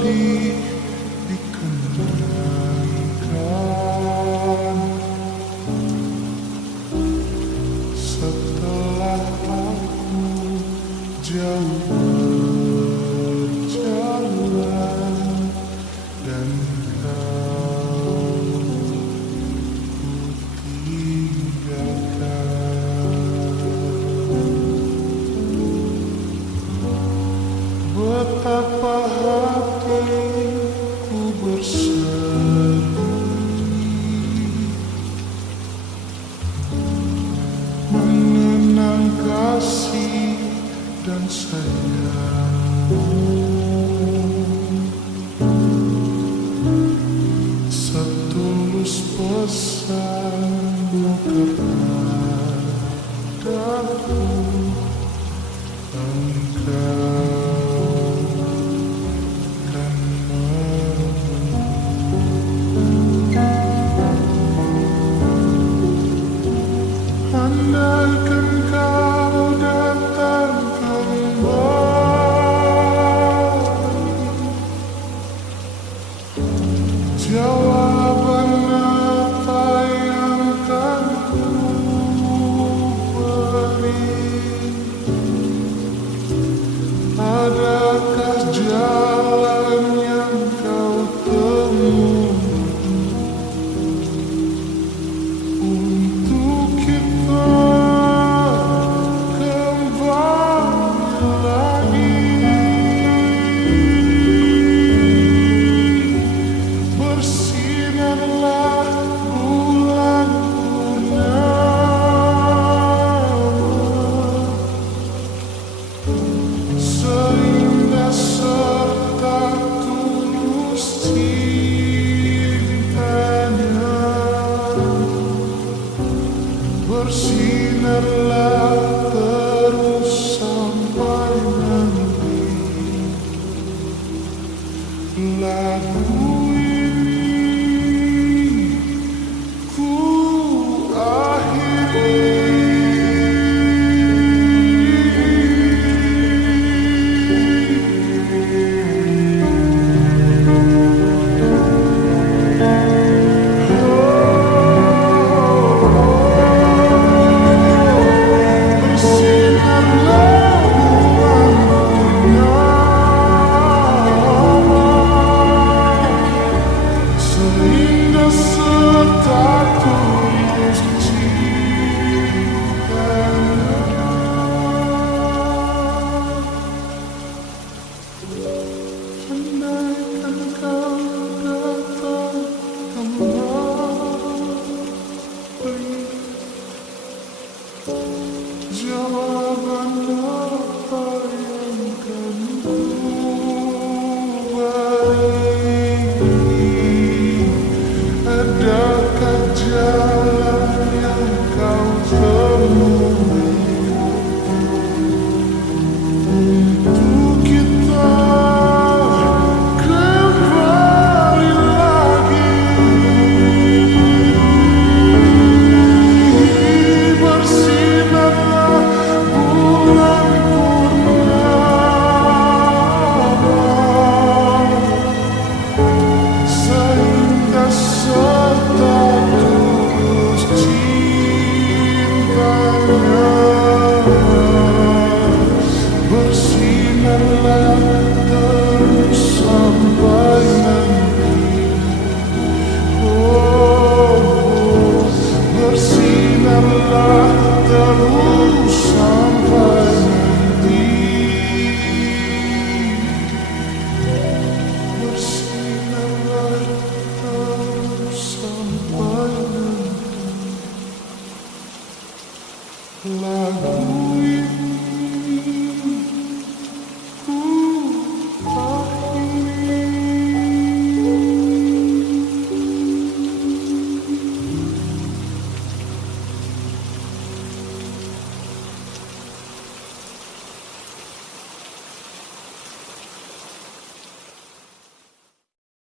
sedih dikenangkan setelah aku jauh berjalan dan kau betapa hatiku bersedih mengenang kasih dan sayangmu, setulus pesanmu kepadaku. Andaikan kau datang kembali, jawaban apa yang akan ku beri? Adakah jalan yang kau temui untuk kita kembali lagi? Bersinarlah bulan purnama, seindah serta tulus cintanya. Bersinarlah terus sampai nanti lagu ini ku akhiri. Andaikan kau datang kembali, jawaban apa yang akan ku beri? Adakah jalan yang kau temui untuk kita kembali lagi? Bersinarlah bulan purnama, seindah serta tulus cintanya. Bersinarlah